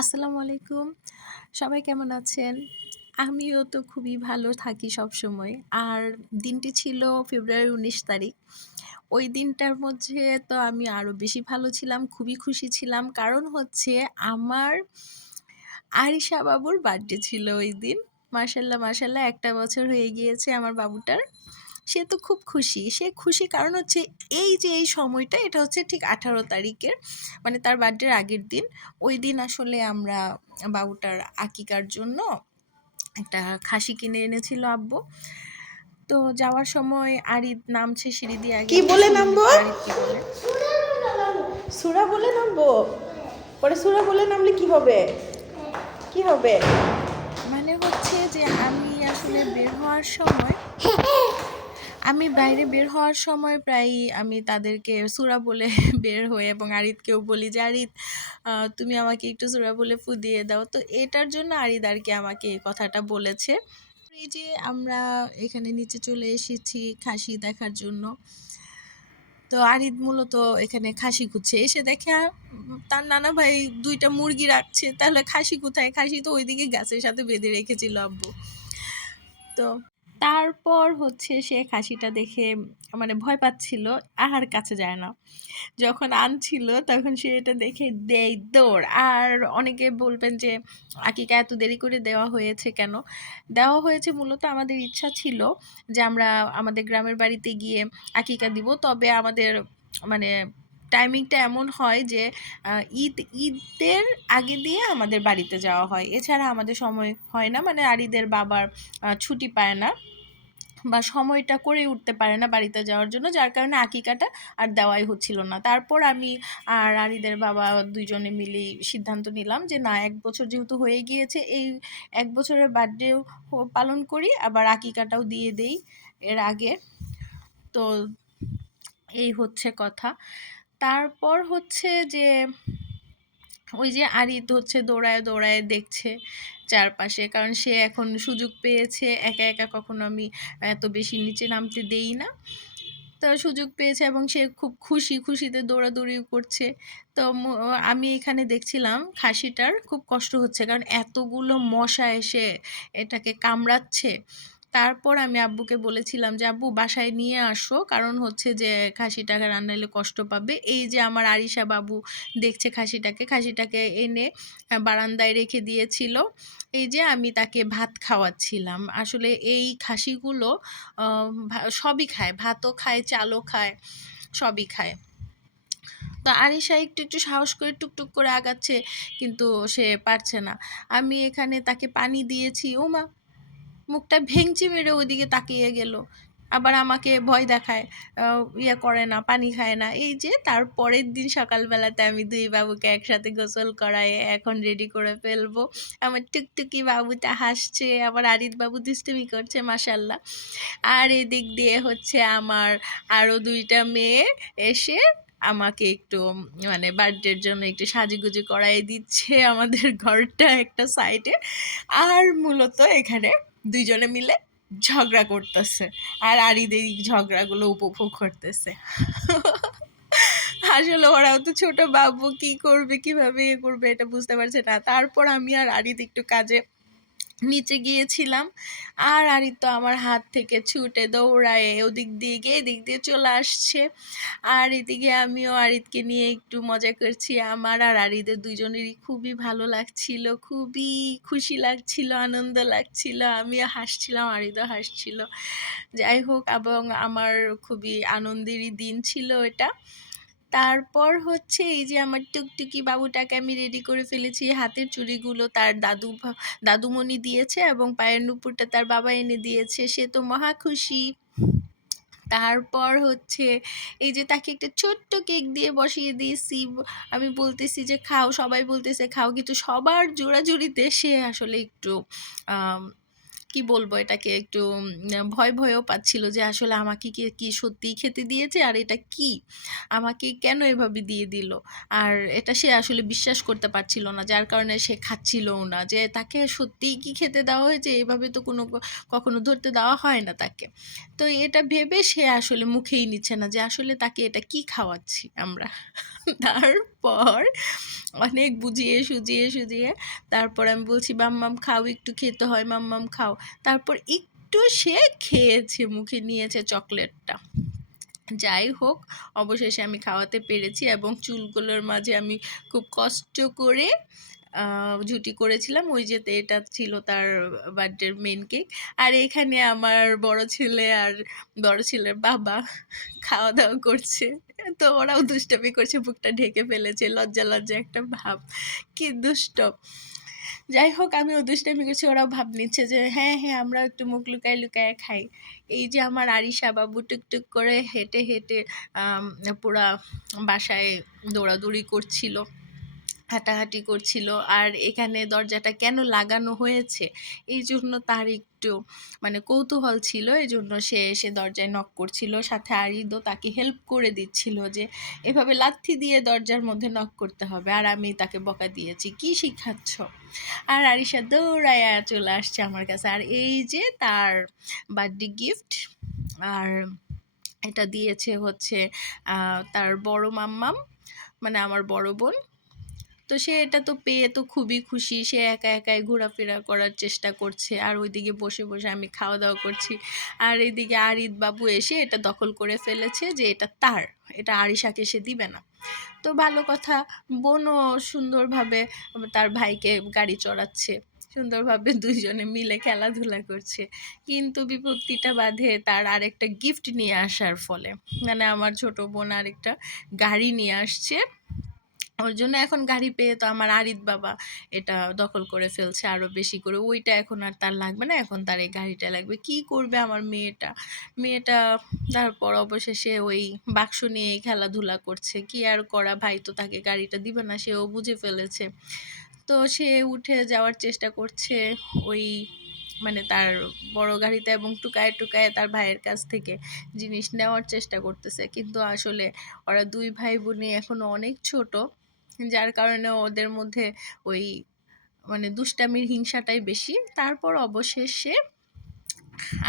আসসালামু আলাইকুম। সবাই কেমন আছেন? আমিও তো খুবই ভালো থাকি সবসময়। আর দিনটি ছিল ফেব্রুয়ারির ১৯ তারিখ। ওই দিনটার মধ্যে তো আমি আরো বেশি ভালো ছিলাম, খুবই খুশি ছিলাম। কারণ হচ্ছে আমার আরিশা বাবুর বার্থডে ছিল ওইদিন। মাশাআল্লাহ, মাশাআল্লাহ ১ টা বছর হয়ে গিয়েছে আমার বাবুটার। সে তো খুব খুশি। সে খুশি কারণ হচ্ছে এই যে এই সময়টা এটা হচ্ছে ঠিক ১৮ তারিখের মানে তার বার্থডের আগের দিন। ওইদিন আসলে আমরা বাবুটার আকিকার জন্য একটা খাসি কিনে এনেছিল আব্বু। তো যাওয়ার সময় আরিদ নামছে সিঁড়ি দিয়ে আগে, কি একটু বলে শুনুন নামবো? একটু আরিদ কি বলে। সুরা বলে নামবো? পরে সুরা বলে নামলে কি হবে? কি হবে? মানে হচ্ছে যে আসলে বের হওয়ার সময় আমি বাইরে বের হওয়ার সময় প্রায়ই আমি তাদেরকে সূরা বলে বের হই এবং আরিদকেও বলি যে, "আরিদ তুমি আমাকে একটু সূরা বলে ফু দিয়ে দাও।" তো এটার জন্য আরিদ আরকি আমাকে এই কথাটা বলেছে। এই যে আমরা এখানে নিচে চলে এসেছি খাসি দেখার জন্য। তো আরিদ মূলত এখানে খাসি খুঁজছে। এসে দেখে তার নানা ভাই ২ টা মুরগি রাখছে। তাহলে খাসি কোথায়? খাসি তো ওইদিকে গাছের সাথে বেঁধে রেখেছিল আব্বু। তো তারপর হচ্ছে সে খাসিটা দেখে মানে ভয় পাচ্ছিল, আর কাছে যায় না। যখন আনছিল তখন সে এটা দেখে দেয় দৌড়। আর অনেকে বলবেন যে আকিকা এত দেরি করে দেওয়া হয়েছে কেন? দেওয়া হয়েছে মূলত আমাদের ইচ্ছা ছিল যে আমরা আমাদের গ্রামের বাড়িতে গিয়ে আকিকা দিব। তবে আমাদের মানে টাইমিংটা এমন হয় যে ঈদের আগে দিয়ে আমাদের বাড়িতে যাওয়া হয়। এছাড়া আমাদের সময় হয় না। মানে আরিদের বাবার ছুটি পায় না বা সময়টা করে উঠতে পারে না বাড়িতে যাওয়ার জন্য, যার কারণে আকিকাটা আর দেওয়াই হচ্ছিল না। তারপর আমি আর আরিদের বাবা দুইজনে মিলেই সিদ্ধান্ত নিলাম যে না, ১ বছর যেহেতু হয়ে গিয়েছে, এই ১ বছরের বার্থডেও পালন করি, আবার আকিকাটাও দিয়ে দেই এর আগে। তো এই হচ্ছে কথা। তারপর হচ্ছে যে ওই যে আরিদ হচ্ছে দৌড়ায় দৌড়ায় দেখছে চারপাশে, কারণ সে এখন সুযোগ পেয়েছে। একা একা কখনো আমি এত বেশি নিচে নামতে দেই না। তো সুযোগ পেয়েছে এবং সে খুব খুশি, খুশিতে দৌড়াদৌড়িও করছে। তো আমি এখানে দেখছিলাম খাসিটার খুব কষ্ট হচ্ছে, কারণ এতগুলো মশা এসে এটাকে কামড়াচ্ছে। তারপর আমি আব্বুকে বলেছিলাম যে, "আব্বু বাসায় নিয়ে আসো, কারণ হচ্ছে যে খাসিটাকে রান্নাইলে কষ্ট পাবে।" এই যে আমার আরিশা বাবু দেখছে খাসিটাকে, খাসিটাকে এনে বারান্দায় রেখে দিয়েছিল। এই যে আমি তাকে ভাত খাওয়াচ্ছিলাম। আসলে এই খাসিগুলো সবই খায়, ভাতও খায়, চালও খায়, সবই খায়। তো আরিশা একটু একটু সাহস করে টুকটুক করে আগাচ্ছে, কিন্তু সে পারছে না। আমি এখানে তাকে পানি দিয়েছি, ওমা মুখটা ভেঙচি মেরে ওদিকে তাকিয়ে গেল। আবার আমাকে ভয় দেখায়, ইয়ে করে না, পানি খায় না। এই যে তার পরের দিন সকালবেলাতে আমি ২ বাবুকে একসাথে গোসল করায়ে এখন রেডি করে ফেলবো। আমার টুকটুকি বাবুটা হাসছে, আমার আরিদ বাবু দুষ্টুমি করছে মাশাআল্লাহ। আর এদিক দিয়ে হচ্ছে আমার আরো ২ টা মেয়ে এসে আমাকে একটু মানে বার্থডের জন্য একটু সাজুগুজু করায়ে দিচ্ছে আমাদের ঘরটা একটা সাইডে। আর মূলত এখানে ২ জনে মিলে ঝগড়া করতেছে। আর আরিদ এই ঝগড়াগুলো উপভোগ করতেছে। আসলে ওরাও তো ছোট বাবু, কি করবে, কিভাবে ইয়ে করবে এটা বুঝতে পারছে না। তারপর আমি আর আরিদ একটু কাজে নিচে গিয়েছিলাম। আর আরিদ তো আমার হাত থেকে ছুটে দৌড়ায়ে ওদিক দিয়ে গিয়ে এদিক দিয়ে চলে আসছে। আর এদিকে আমিও আরিদকে নিয়ে একটু মজা করছি। আমার আর আরিদের দুজনেরই খুবই ভালো লাগছিল, খুবই খুশি লাগছিল, আনন্দ লাগছিল। আমিও হাসছিলাম, আরিদও হাসছিল। যাই হোক, এবং আমার খুবই আনন্দেরই দিন ছিল এটা। তারপর হচ্ছে এই যে আমার টুকটুকি বাবুটাকে আমি রেডি করে ফেলেছি। হাতের চুড়িগুলো তার দাদুমণি দিয়েছে এবং পায়ের নুপুরটা তার বাবা এনে দিয়েছে। সে তো মহা খুশি। তারপর হচ্ছে এই যে তাকে একটা ছোট্ট কেক দিয়ে বসিয়ে দিয়েছি। আমি বলতেছি যে খাও, সবাই বলতেছে খাও, কিন্তু সবার জোরাজুরিতে সে আসলে একটু আম কি বলবো এটাকে, একটু ভয় ভয়ও পাচ্ছিল যে আসলে আমাকে কি সত্যিই খেতে দিয়েছে, আর এটা কি, আমাকে কেন এভাবে দিয়ে দিল। আর এটা সে আসলে বিশ্বাস করতে পারছিল না, যার কারণে সে খাচ্ছিলও না, যে তাকে সত্যিই কি খেতে দেওয়া হয়েছে, এভাবে তো কখনো ধরতে দেওয়া হয় না তাকে। তো এটা ভেবে সে আসলে মুখেই নিচ্ছে না যে আসলে তাকে এটা কি খাওয়াচ্ছি আমরা। তারপর অনেক বুঝিয়ে সুজিয়ে সুজিয়ে তারপর আমি বলছি মাম্মাম খাও, একটু খেতে হয়, মাম্মাম খাও। তারপর একটু সে খেয়েছে, মুখে নিয়েছে চকলেটটা। যাই হোক, অবশেষে আমি খাওয়াতে পেরেছি এবং চুলগুলোর মাঝে আমি খুব কষ্ট করে ঝুঁটি করেছিলাম। ওই যে এটা ছিল তার বার্থডের মেন কেক। আর এখানে আমার বড় ছেলে আর বড় ছেলের বাবা খাওয়া দাওয়া করছে। তো ওরাও দুষ্টামি করছে, বুকটা ঢেকে ফেলেছে, লজ্জা লজ্জা একটা ভাব, কি দুষ্ট। যাই হোক, আমিও দুষ্টামি করছি, ওরাও ভাব নিচ্ছে যে হ্যাঁ হ্যাঁ আমরাও একটু মুখ লুকায় লুকায় খাই। এই যে আমার আরিশা বাবু টুকটুক করে হেঁটে হেঁটে পুরা বাসায় দৌড়াদৌড়ি করছিল, হাঁটাহাঁটি করছিল। আর এখানে দরজাটা কেন লাগানো হয়েছে এই জন্য তার একটু মানে কৌতূহল ছিল, এই জন্য সে এসে দরজায় নক করছিল। সাথে আরিদও তাকে হেল্প করে দিচ্ছিল যে এভাবে লাথি দিয়ে দরজার মধ্যে নক করতে হবে। আর আমি তাকে বকা দিয়েছি, কি শিখাচ্ছ। আর আরিশা দৌড়াইয়া চলে আসছে আমার কাছে। আর এই যে তার বার্থডে গিফট, আর এটা দিয়েছে হচ্ছে তার বড় মাম্মাম, মানে আমার বড় বোন। তো সে এটা তো পেয়ে তো খুবই খুশি, সে একা একাই ঘোরাফেরা করার চেষ্টা করছে। আর ওইদিকে বসে বসে আমি খাওয়া দাওয়া করছি। আর এইদিকে আরিদ বাবু এসে এটা দখল করে ফেলেছে যে এটা তার, এটা আরিশাকে সে দিবে না। তো ভালো কথা, বোনও সুন্দরভাবে তার ভাইকে গাড়ি চড়াচ্ছে, সুন্দরভাবে দুইজনে মিলে খেলাধুলা করছে। কিন্তু বিপত্তিটা বাধে তার আরেকটা গিফট নিয়ে আসার ফলে, মানে আমার ছোট বোন আরেকটা গাড়ি নিয়ে আসছে। ওর জন্য এখন গাড়ি পেয়ে তো আমার আরিদ বাবা এটা দখল করে ফেলছে আরো বেশি করে। ওইটা এখন আর তার লাগবে না, এখন তার এই গাড়িটা লাগবে। কি করবে আমার মেয়েটা তারপর অবশেষে ওই বাক্স নিয়েই খেলাধুলা করছে। কি আর করা, ভাই তো তাকে গাড়িটা দিবে না, সেও বুঝে ফেলেছে। তো সে উঠে যাওয়ার চেষ্টা করছে ওই মানে তার বড় গাড়িতে, এবং টুকায় টুকায় তার ভাইয়ের কাছ থেকে জিনিস নেওয়ার চেষ্টা করতেছে। কিন্তু আসলে ওরা দুই ভাই বোনই এখনো অনেক ছোট, যার কারণে ওদের মধ্যে ওই মানে দুষ্টামির হিংসাটাই বেশি। তারপর অবশেষে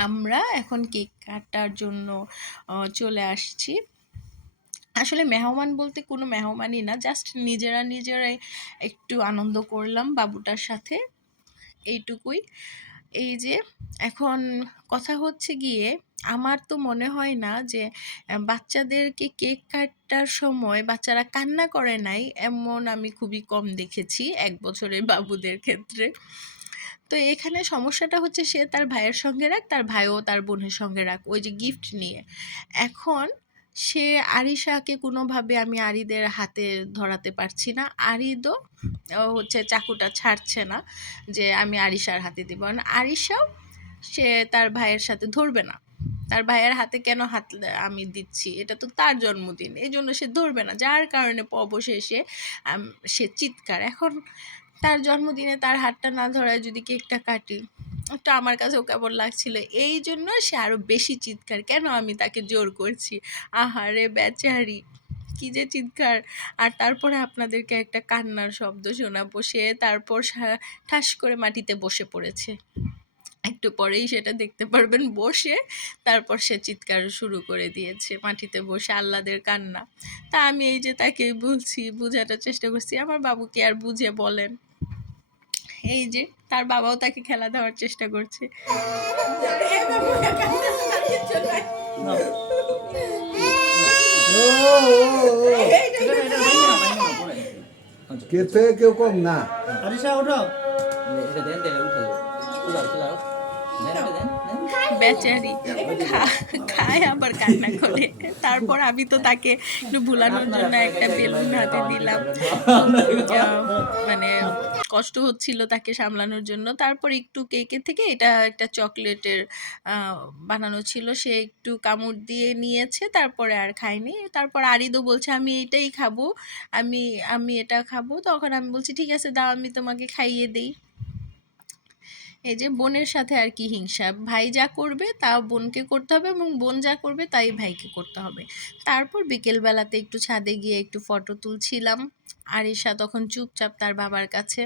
আমরা এখন কেক কাটার জন্য চলে আসছি। আসলে মেহমান বলতে কোনো মেহমানই না, জাস্ট নিজেরাই একটু আনন্দ করলাম বাবুটার সাথে, এইটুকুই। এই যে এখন কথা হচ্ছে গিয়ে, আমার তো মনে হয় না যে বাচ্চাদেরকে কেক কাটার সময় বাচ্চারা কান্না করে নাই, এমন আমি খুবই কম দেখেছি 1 বছরের বাবুদের ক্ষেত্রে। তো এখানে সমস্যাটা হচ্ছে সে তার ভাইয়ের সঙ্গে রাখ, তার ভাইও তার বোনের সঙ্গে রাখ, ওই যে গিফট নিয়ে। এখন সে আরিশাকে কোনোভাবে আমি আরিদের হাতে ধরাতে পারছি না, আরিদও হচ্ছে চাকুটা ছাড়ছে না যে আমি আরিশার হাতে দিব না। আরিশাও সে তার ভাইয়ের সাথে ধরবে না, তার ভাইয়ের হাতে কেন হাত আমি দিচ্ছি, এটা তো তার জন্মদিন, এই জন্য সে ধরবে না। যার কারণে অবশেষে সে চিৎকার। এখন তার জন্মদিনে তার হাতটা না ধরায় যদি কেকটা কাটি, একটু আমার কাছেও কেমন লাগছিল। এই জন্য সে আরো বেশি চিৎকার, কেন আমি তাকে জোর করছি। আহারে বেচারি, কি যে চিৎকার। আর তারপরে আপনাদেরকে একটা কান্নার শব্দ শোনাবো। সে তারপর ঠাস করে মাটিতে বসে পড়েছে, একটু পরেই সেটা দেখতে পারবেন বসে। তারপর সে চিৎকার শুরু করে দিয়েছে মাটিতে বসে, আহ্লাদের কান্না। তা আমি এই যে তাকে বলছি, বোঝানোর চেষ্টা করছি, আমার বাবুকে আর বুঝে বলেন। এই যে তার বাবাও তাকে খেলা দেওয়ার চেষ্টা করছে। কেউ থেকে কেউ কম না। আরিশা ওঠো। বেচারি খায় আবার কান্না করে। তারপর আমি তো তাকে একটু ভুলানোর জন্য একটা বেলুন হাতে দিলাম। মানে কষ্ট হচ্ছিল তাকে সামলানোর জন্য। তারপর একটু কেকের থেকে এটা একটা চকলেটের বানানো ছিল, সে একটু কামড় দিয়ে নিয়েছে, তারপরে আর খায়নি। তারপর আরিদও বলছে আমি এইটাই খাবো, আমি আমি এটা খাবো। তখন আমি বলছি ঠিক আছে দাও, আমি তোমাকে খাইয়ে দেই। এই যে বোনের সাথে আর কি হিংসা, ভাই যা করবে তা বোনকে করতে হবে, এবং বোন যা করবে তাই ভাইকে করতে হবে। তারপর বিকেলবেলাতে একটু ছাদে গিয়ে একটু ফটো তুলছিলাম। আরিশা তখন চুপচাপ তার বাবার কাছে।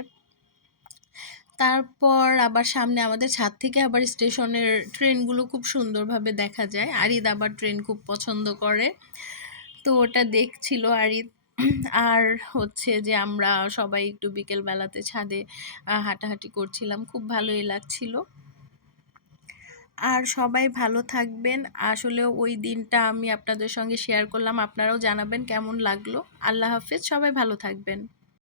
তারপর আবার সামনে আমাদের ছাদ থেকে আবার স্টেশনের ট্রেনগুলো খুব সুন্দরভাবে দেখা যায়। আরিদ আবার ট্রেন খুব পছন্দ করে, তো ওটা দেখছিল আরিদ। আর হচ্ছে যে আমরা সবাই একটু বিকেল বেলাতে ছাদে হাঁটাহাঁটি করছিলাম, খুব ভালোই লাগছিল। আর সবাই ভালো থাকবেন। আসলে ওই দিনটা আমি আপনাদের সঙ্গে শেয়ার করলাম, আপনারাও জানাবেন কেমন লাগলো। আল্লাহ হাফেজ, সবাই ভালো থাকবেন।